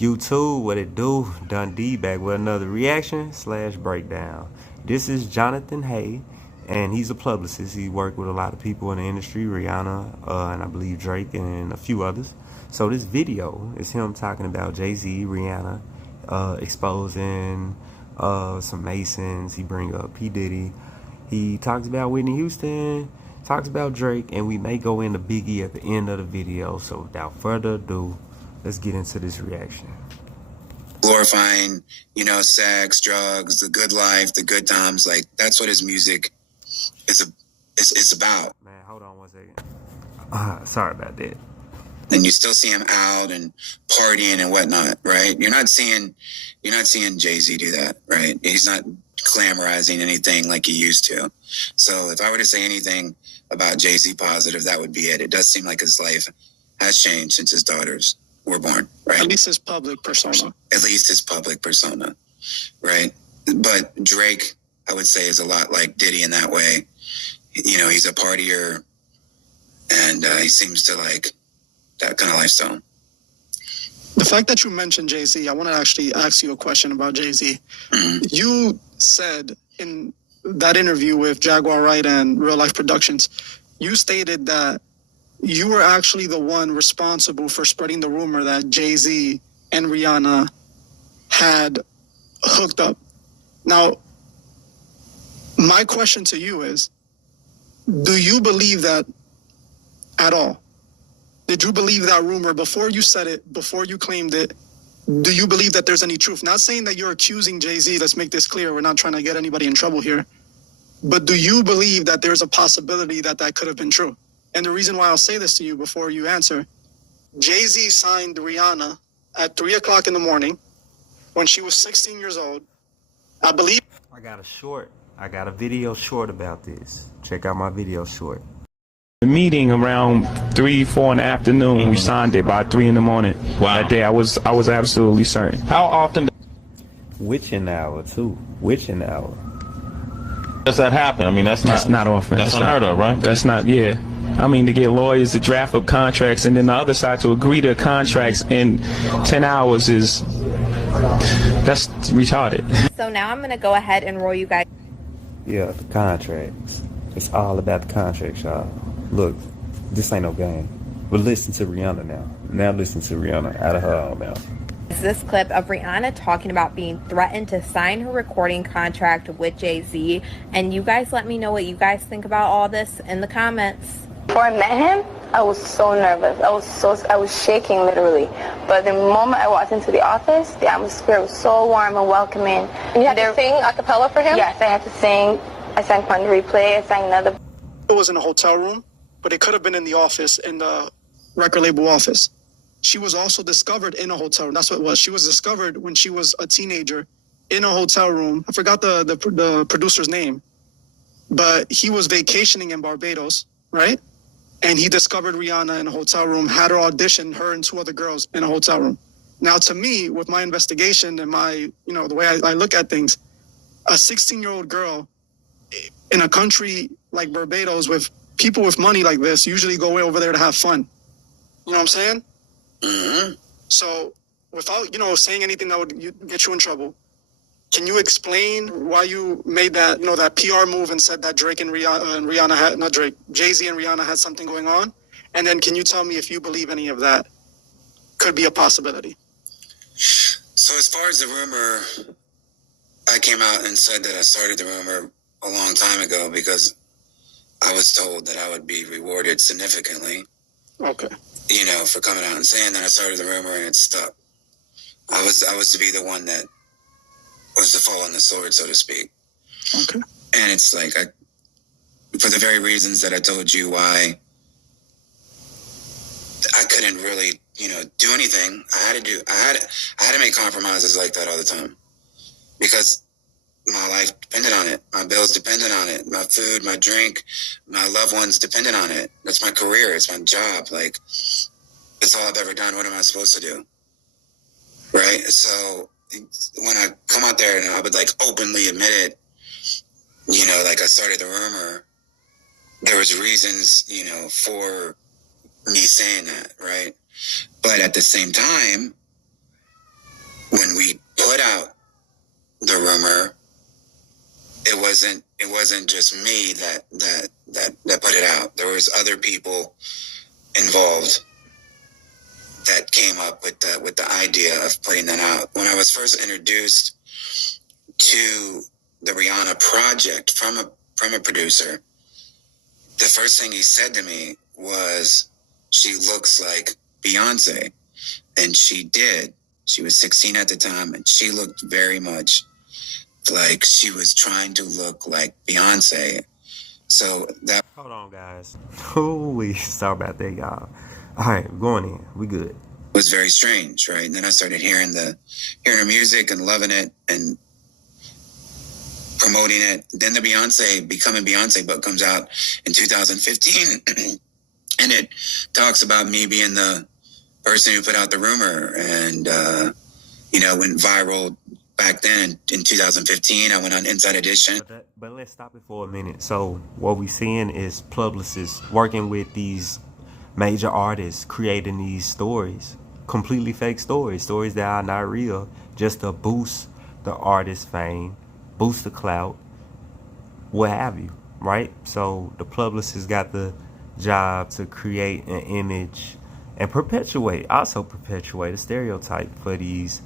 YouTube, what it do? Dundee back with another reaction / breakdown. This is Johnathan Hay, and he's a publicist. He worked with a lot of people in the industry, Rihanna, and I believe Drake, and a few others. So this video is him talking about Jay-Z, Rihanna, exposing some Masons. He bring up P. Diddy. He talks about Whitney Houston, talks about Drake, and we may go into Biggie at the end of the video. So without further ado, let's get into this reaction. Glorifying, sex, drugs, the good life, the good times. Like, that's what his music is about. Man, hold on 1 second. Sorry about that. And you still see him out and partying and whatnot, right? You're not seeing Jay-Z do that, right? He's not glamorizing anything like he used to. So if I were to say anything about Jay-Z positive, that would be it. It does seem like his life has changed since his daughters were born, right? At least his public persona. At least his public persona, right? But Drake, I would say, is a lot like Diddy in that way. He's a partier, and he seems to like that kind of lifestyle. The fact that you mentioned Jay-Z, I want to actually ask you a question about Jay-Z. Mm-hmm. You said in that interview with Jaguar Wright and Real Life Productions, you stated that you were actually the one responsible for spreading the rumor that Jay-Z and Rihanna had hooked up. Now, my question to you is, do you believe that at all? Did you believe that rumor before you said it, before you claimed it? Do you believe that there's any truth? Not saying that you're accusing Jay-Z. Let's make this clear. We're not trying to get anybody in trouble here. But do you believe that there's a possibility that that could have been true? And the reason why I'll say this to you before you answer, Jay-Z signed Rihanna at 3 o'clock in the morning when she was 16 years old. I believe. I got a video short about this. Check out my video short. The meeting around 3, 4 in the afternoon. We signed it by 3 in the morning. Wow. That day, I was absolutely certain. How often Witching hour too. Witching hour. does that happen? I mean, that's not often. That's unheard of, right? That's not. Yeah. I mean, to get lawyers to draft up contracts and then the other side to agree to contracts in 10 hours that's retarded. So now I'm going to go ahead and roll you guys. Yeah, the contracts. It's all about the contracts, y'all. Look, this ain't no game. But listen to Rihanna now. Now listen to Rihanna out of her own mouth. It's this clip of Rihanna talking about being threatened to sign her recording contract with Jay-Z. And you guys let me know what you guys think about all this in the comments. Before I met him, I was so nervous. I was shaking literally. But the moment I walked into the office, the atmosphere was so warm and welcoming. And you had to sing a cappella for him? Yes, I had to sing. I sang Fun Replay. I sang another. It was in a hotel room, but it could have been in the office, in the record label office. She was also discovered in a hotel room. That's what it was. She was discovered when she was a teenager in a hotel room. I forgot the producer's name, but he was vacationing in Barbados, right? And he discovered Rihanna in a hotel room, had her audition, her and 2 other girls in a hotel room. Now, to me, with my investigation and my, the way I look at things, a 16-year-old girl in a country like Barbados with people with money like this usually go over there to have fun. You know what I'm saying? Mm-hmm. So without, saying anything that would get you in trouble, can you explain why you made that, that PR move and said that Drake and Rihanna had, not Drake, Jay-Z and Rihanna had something going on? And then can you tell me if you believe any of that could be a possibility? So as far as the rumor, I came out and said that I started the rumor a long time ago because I was told that I would be rewarded significantly. Okay. For coming out and saying that I started the rumor and it stuck. I was to be the one that was to fall on the sword, so to speak. Okay. And it's like, for the very reasons that I told you why I couldn't really, do anything. I had to make compromises like that all the time because my life depended on it. My bills depended on it. My food, my drink, my loved ones depended on it. That's my career. It's my job. Like, it's all I've ever done. What am I supposed to do? Right? So when I come out there and I would openly admit it, like I started the rumor, there was reasons, for me saying that, right? But at the same time, when we put out the rumor, it wasn't just me that put it out. There was other people involved that came up with the idea of putting that out. When I was first introduced to the Rihanna project from a producer, the first thing he said to me was, "She looks like Beyonce," and she did. She was 16 at the time, and she looked very much like she was trying to look like Beyonce. So that. Hold on, guys. Holy, sorry about that, y'all. All right, we're going in. We good. Was very strange, right? And then I started hearing her music and loving it and promoting it. Then the Becoming Beyonce book comes out in 2015, and it talks about me being the person who put out the rumor, and went viral back then in 2015. I went on Inside Edition. But let's stop it for a minute. So what we're seeing is Publicist working with these major artists, creating these stories, completely fake stories that are not real, just to boost the artist's fame, boost the clout, what have you, right? So the Publicist got the job to create an image and perpetuate a stereotype for these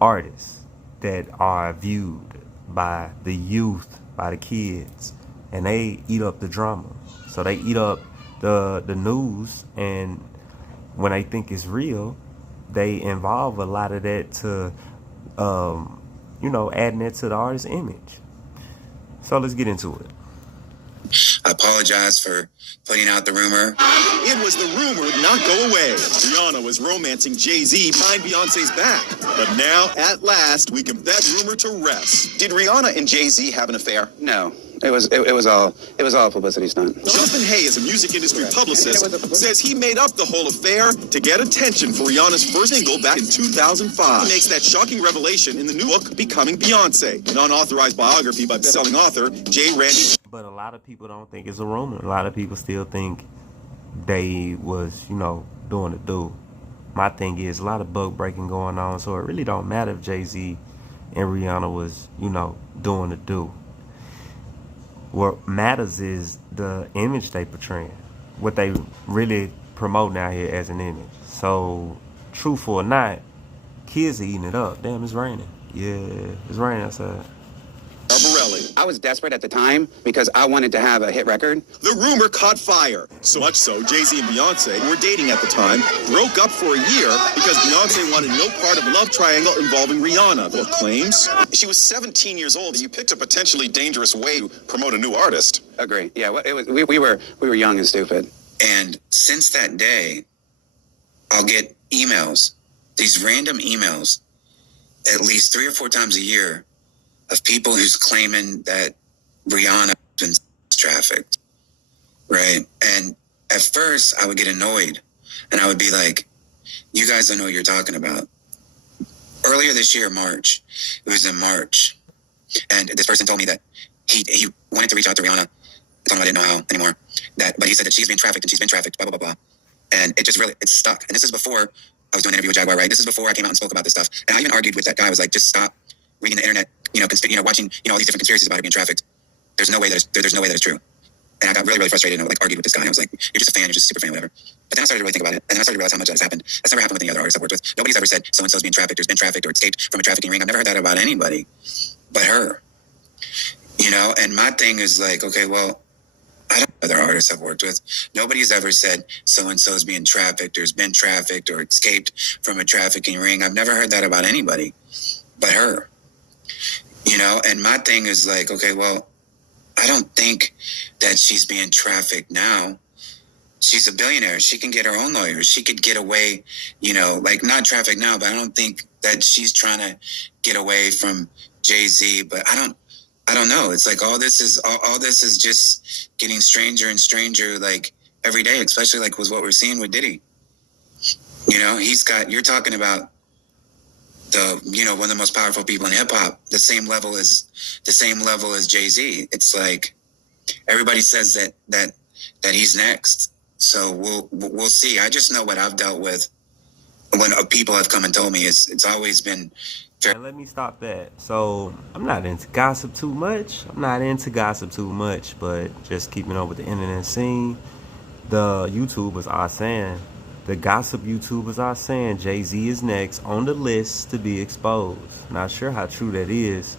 artists that are viewed by the youth, by the kids, and they eat up the drama. So they eat up the news, and when they think it's real, they involve a lot of that to, adding it to the artist's image. So let's get into it. I apologize for putting out the rumor. It was the rumor would not go away. Rihanna was romancing Jay-Z behind Beyonce's back. But now, at last, we can put that rumor to rest. Did Rihanna and Jay-Z have an affair? No. It was all publicity stunt. Johnathan is a music industry publicist, says he made up the whole affair to get attention for Rihanna's first single back in 2005. He makes that shocking revelation in the new book, Becoming Beyonce, an unauthorized biography by best-selling author J. Randy. But a lot of people don't think it's a rumor. A lot of people still think they was, doing the do. My thing is, a lot of bug breaking going on, so it really don't matter if Jay-Z and Rihanna was, doing the do. What matters is the image they portraying, what they really promoting out here as an image. So, truthful or not, kids are eating it up. Damn, it's raining. Yeah, it's raining outside. I was desperate at the time because I wanted to have a hit record. The rumor caught fire. So much so, Jay-Z and Beyonce, who were dating at the time, broke up for a year because Beyonce wanted no part of a love triangle involving Rihanna, the book claims. She was 17 years old. You picked a potentially dangerous way to promote a new artist. Agree. Yeah, we were young and stupid. And since that day, I'll get emails, these random emails, at least 3 or 4 times a year, of people who's claiming that Rihanna has been trafficked, right? And at first, I would get annoyed, and I would be like, you guys don't know what you're talking about. Earlier this year, March, it was in March, and this person told me that he wanted to reach out to Rihanna. I told him I didn't know how anymore. But he said that she's been trafficked, blah, blah, blah, blah. And it just really, it stuck. And this is before I was doing an interview with Jaguar, right? This is before I came out and spoke about this stuff. And I even argued with that guy. I was like, just stop reading the internet, watching, all these different conspiracies about her being trafficked. There's no way that it's true. And I got really, really frustrated and argued with this guy. And I was like, you're just a fan, you're just a super fan, whatever. But then I started to really think about it. And then I started to realize how much that has happened. That's never happened with any other artists I've worked with. Nobody's ever said so-and-so's being trafficked, or has been trafficked, or escaped from a trafficking ring. I've never heard that about anybody but her. And my thing is like, okay, well, I don't know other artists I've worked with. Nobody's ever said so-and-so's being trafficked, or has been trafficked, or escaped from a trafficking ring. I've never heard that about anybody but her. And my thing is like, okay, well, I don't think that she's being trafficked now. She's a billionaire. She can get her own lawyers. She could get away, not trafficked now, but I don't think that she's trying to get away from Jay-Z. But I don't know. It's like all this is just getting stranger and stranger, like every day, especially like with what we're seeing with Diddy. You're talking about one of the most powerful people in hip hop, the same level as Jay-Z. It's like everybody says that he's next. So we'll see. I just know what I've dealt with when people have come and told me, it's always been And let me stop that. So I'm not into gossip too much. But just keeping up with the internet scene, the YouTubers are saying, the gossip YouTubers are saying Jay-Z is next on the list to be exposed. Not sure how true that is,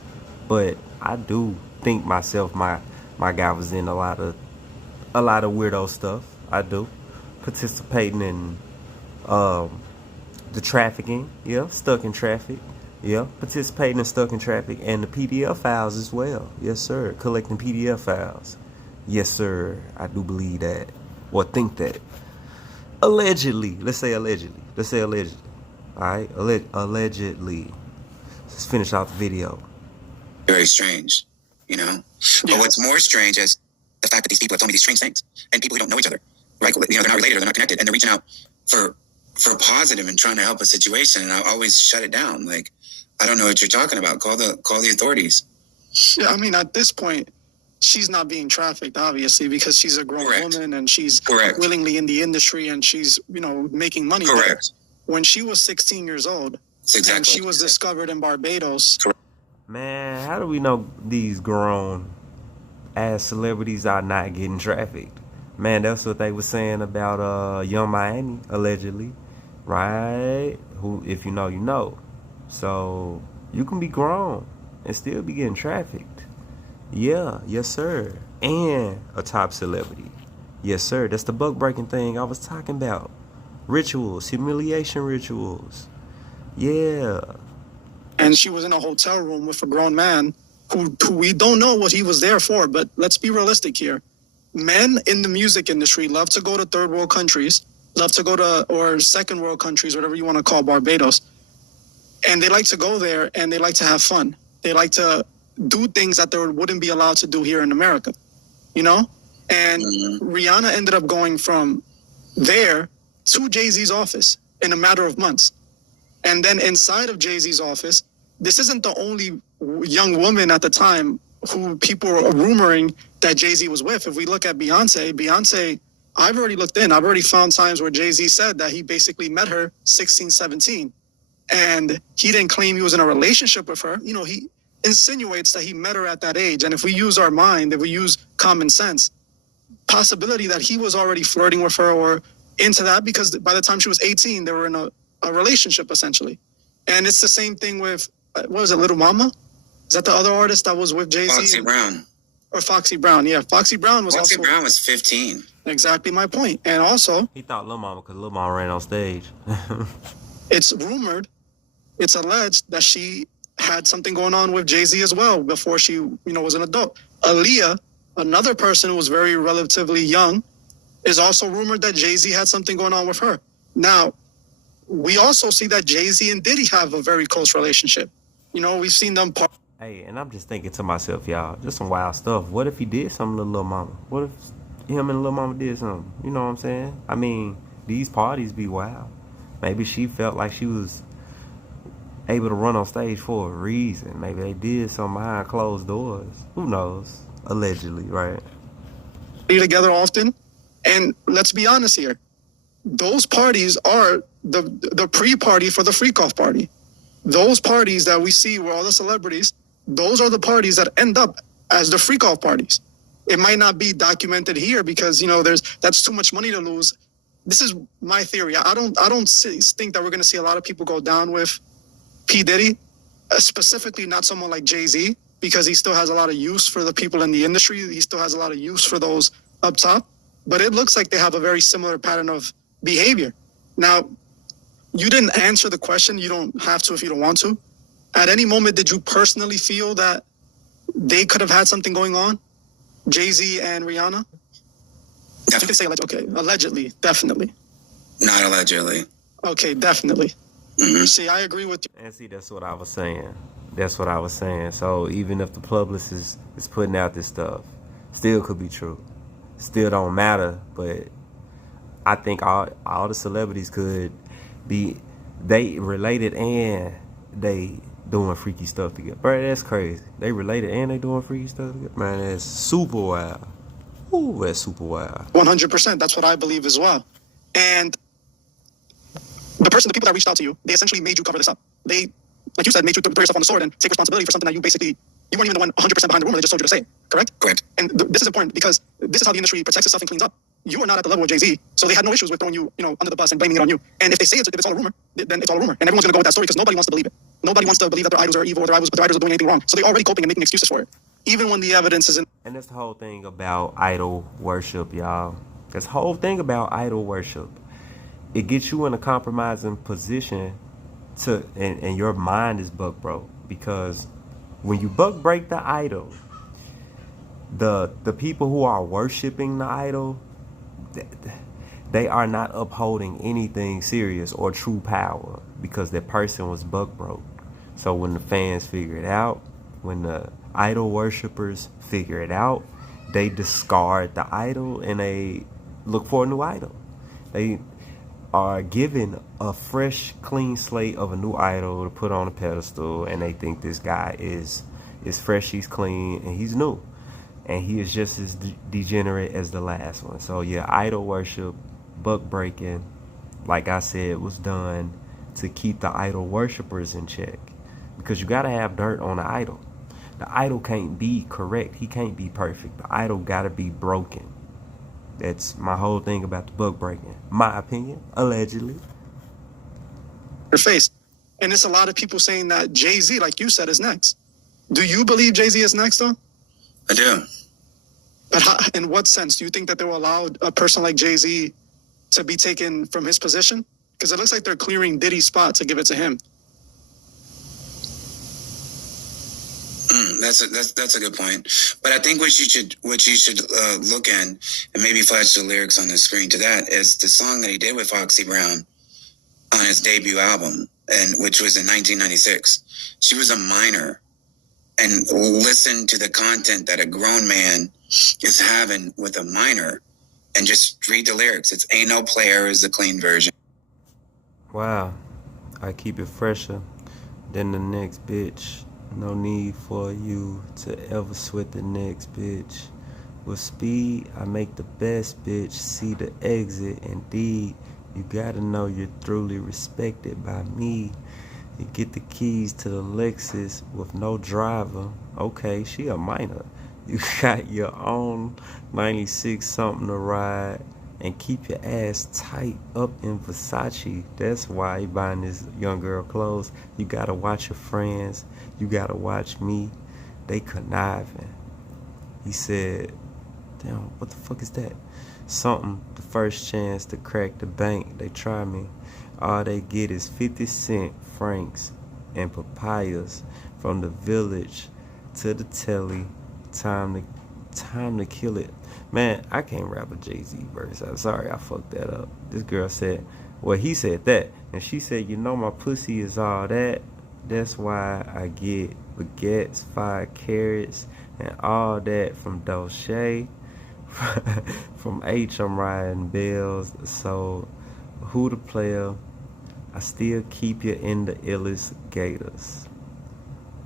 but I do think myself my guy was in a lot of weirdo stuff. I do. Participating in the trafficking, stuck in traffic. Participating in stuck in traffic and the PDF files as well. Yes, sir. Collecting PDF files. Yes, sir. I do believe that. Or think that. Allegedly. Let's say allegedly. Alright? Allegedly. Let's finish off the video. very strange, you know? But what's more strange is the fact that these people have told me these strange things. And people who don't know each other, right? You know, they're not related or they're not connected. And they're reaching out for positive and trying to help a situation. And I always shut it down. Like, I don't know what you're talking about. Call the authorities. Yeah, I mean, at this point, she's not being trafficked, obviously, because she's a grown woman and she's willingly in the industry and she's, you know, making money. Correct. When she was 16 years old and she was discovered in Barbados. Man, how do we know these grown ass celebrities are not getting trafficked? Man, that's what they were saying about Young Miami, allegedly. Right? Who, if you know, you know. So you can be grown and still be getting trafficked. Yeah, yes sir. And a top celebrity. Yes sir, that's the buck breaking thing I was talking about. Rituals, humiliation rituals. Yeah. And she was in a hotel room with a grown man who we don't know what he was there for, but let's be realistic here. Men in the music industry love to go to third world countries, love to go to, or second world countries, whatever you want to call Barbados. And they like to go there and they like to have fun. They like to do things that they wouldn't be allowed to do here in America, you know? And Rihanna ended up going from there to Jay-Z's office in a matter of months. And then inside of Jay-Z's office, this isn't the only young woman at the time who people were rumoring that Jay-Z was with. If we look at Beyonce, I've already looked in. I've already found times where Jay-Z said that he basically met her 16, 17. And he didn't claim he was in a relationship with her. You know, he insinuates that he met her at that age. And if we use our mind, if we use common sense, possibility that he was already flirting with her or into that, because by the time she was 18, they were in a relationship essentially. And it's the same thing with, what was it, Little Mama? Is that the other artist that was with Jay-Z? Foxy Brown. Or Foxy Brown, yeah. Foxy Brown was Foxy Brown was 15. Exactly my point. And also, he thought Lil Mama because Lil Mama ran on stage. It's rumored, it's alleged that she had something going on with Jay-Z as well before she, you know, was an adult. Aaliyah, another person who was very relatively young, is also rumored that Jay-Z had something going on with her. Now, we also see that Jay-Z and Diddy have a very close relationship. You know, we've seen them. Hey, and I'm just thinking to myself, y'all, just some wild stuff. What if he did something to Lil Mama? What if him and Lil Mama did something? You know what I'm saying? I mean, these parties be wild. Maybe she felt like she was able to run on stage for a reason. Maybe they did something behind closed doors. Who knows? Allegedly, right? Be together often. And let's be honest here. Those parties are the pre-party for the freak-off party. Those parties that we see where all the celebrities, those are the parties that end up as the freak-off parties. It might not be documented here because, you know, that's too much money to lose. This is my theory. I don't think that we're going to see a lot of people go down with P. Diddy, specifically not someone like Jay-Z, because he still has a lot of use for the people in the industry. He still has a lot of use for those up top. But it looks like they have a very similar pattern of behavior. Now, you didn't answer the question. You don't have to if you don't want to. At any moment, did you personally feel that they could have had something going on? Jay-Z and Rihanna? You can say, okay, allegedly, definitely. Not allegedly. Okay, definitely. Mm-hmm. See, I agree with you. And see, that's what I was saying. So even if the publicist is putting out this stuff, still could be true. Still don't matter, but I think all the celebrities could be, they related and they doing freaky stuff together. Bro, that's crazy. They related and they doing freaky stuff together. Man, that's super wild. Ooh, that's super wild. 100%. That's what I believe as well. And the people that reached out to you, they essentially made you cover this up. They, like you said, made you throw yourself on the sword and take responsibility for something that you weren't even the one 100% behind the rumor. They just told you to say it, correct? Correct. And this is important because this is how the industry protects itself and cleans up. You are not at the level of Jay-Z, so they had no issues with throwing you, under the bus and blaming it on you. And if they say if it's all a rumor, then it's all a rumor, and everyone's gonna go with that story because nobody wants to believe it. Nobody wants to believe that their idols are evil or their idols are doing anything wrong. So they're already coping and making excuses for it, even when the evidence isn't. And that's the whole thing about idol worship, y'all. That's the whole thing about idol worship. It gets you in a compromising position and your mind is buck broke, because when you buck break the idol, the people who are worshiping the idol, they are not upholding anything serious or true power because that person was buck broke. So when the fans figure it out, when the idol worshipers figure it out, they discard the idol and they look for a new idol. They are given a fresh, clean slate of a new idol to put on a pedestal, and they think this guy is fresh, he's clean, and he's new. And he is just as degenerate as the last one. So yeah, idol worship, buck breaking, like I said, was done to keep the idol worshipers in check. Because you gotta have dirt on the idol. The idol can't be correct. He can't be perfect. The idol gotta be broken. That's my whole thing about the buck breaking. My opinion, allegedly. Your face. And it's a lot of people saying that Jay-Z, like you said, is next. Do you believe Jay-Z is next, though? I do. But how, in what sense? Do you think that they will allow a person like Jay-Z to be taken from his position? Because it looks like they're clearing Diddy's spot to give it to him. That's a good point. But I think what you should look at and maybe flash the lyrics on the screen to that is the song that he did with Foxy Brown on his debut album, and which was in 1996. She was a minor, and listen to the content that a grown man is having with a minor, and just read the lyrics. It's "Ain't No Player" is the clean version. Wow, I keep it fresher than the next bitch. No need for you to ever sweat the next bitch. With speed, I make the best bitch see the exit. Indeed, you gotta know you're truly respected by me. You get the keys to the Lexus with no driver. Okay, she a minor. You got your own 96 something to ride. And keep your ass tight up in Versace. That's why you buying this young girl clothes. You gotta watch your friends. You gotta watch me. They conniving. He said, damn, what the fuck is that? Something, the first chance to crack the bank. They try me. All they get is 50 cent francs and papayas from the village to the telly. Time to kill it. Man, I can't rap a Jay-Z verse. I'm sorry, I fucked that up. This girl said, well, he said that. And she said, you know my pussy is all that. That's why I get baguettes, 5 carrots, and all that from Dolce. From H, I'm riding bells. So, who the player? I still keep you in the illest gators.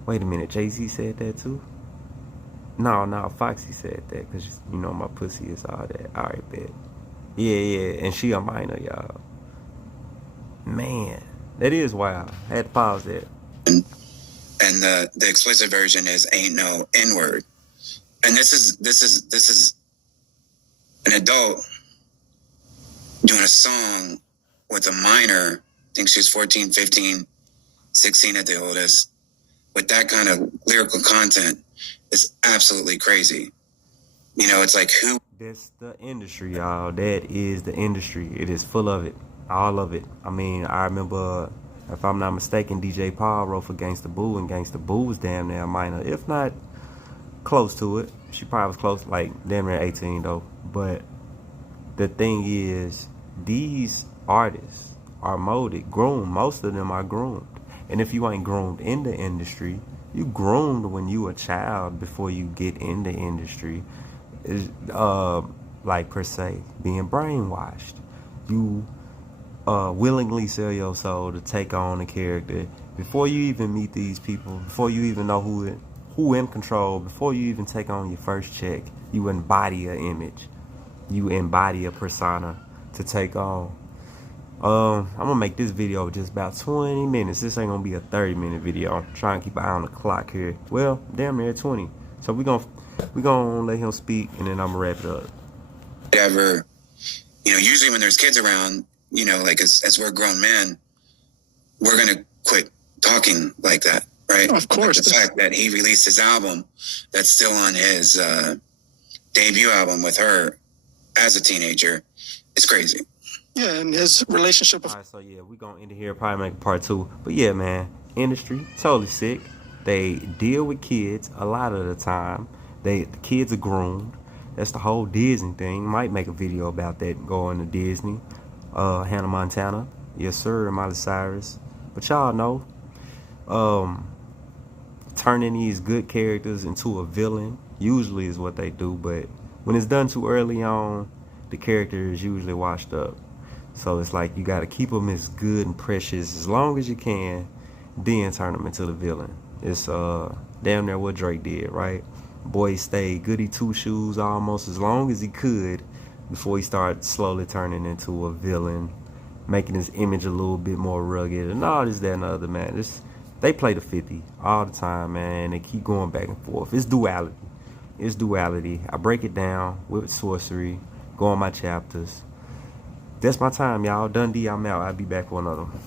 Wait a minute, Jay-Z said that too? No, Foxy said that, because you know my pussy is all that. All right, bet. Yeah, and she a minor, y'all. Man, that is wild. I had to pause that. And the explicit version is "Ain't No N-word," and this is an adult doing a song with a minor. I think she was 14, 15, 16 at the oldest, with that kind of lyrical content. It's absolutely crazy. You know, it's like who... That's the industry, y'all. That is the industry. It is full of it. All of it. I mean, I remember, if I'm not mistaken, DJ Paul wrote for Gangsta Boo, and Gangsta Boo was damn near minor, if not close to it. She probably was close, like damn near 18 though. But the thing is, these artists are molded, groomed. Most of them are groomed. And if you ain't groomed in the industry, you groomed when you a child before you get in the industry. Is like per se being brainwashed. You willingly sell your soul to take on a character before you even meet these people, before you even know who in control, before you even take on your first check. You embody an image, you embody a persona to take on. I'm gonna make this video just about 20 minutes. This ain't gonna be a 30-minute video. I'm trying to keep an eye on the clock here. Well, damn near 20. So we gonna let him speak, and then I'm gonna wrap it up. Ever, usually when there's kids around, like as we're grown men, we're gonna quit talking like that, right? Of course. Like the fact that he released his album that's still on his debut album with her as a teenager is crazy. Yeah, and his relationship. All right, so yeah, we gonna end it here. Probably make a part 2. But yeah, man, industry totally sick. They deal with kids a lot of the time. The kids are groomed. That's the whole Disney thing. Might make a video about that going to Disney. Hannah Montana, yes sir, Miley Cyrus. But y'all know, turning these good characters into a villain usually is what they do. But when it's done too early on, the character is usually washed up. So it's like you got to keep them as good and precious as long as you can, then turn them into the villain. It's damn near what Drake did, right? Boy stayed goody two shoes almost as long as he could before he started slowly turning into a villain, making his image a little bit more rugged and all this, that, and the other, man. They play the 50 all the time, man. They keep going back and forth. It's duality. It's duality. I break it down with sorcery, go on my chapters. That's my time, y'all. Dundee, I'm out. I'll be back for another one.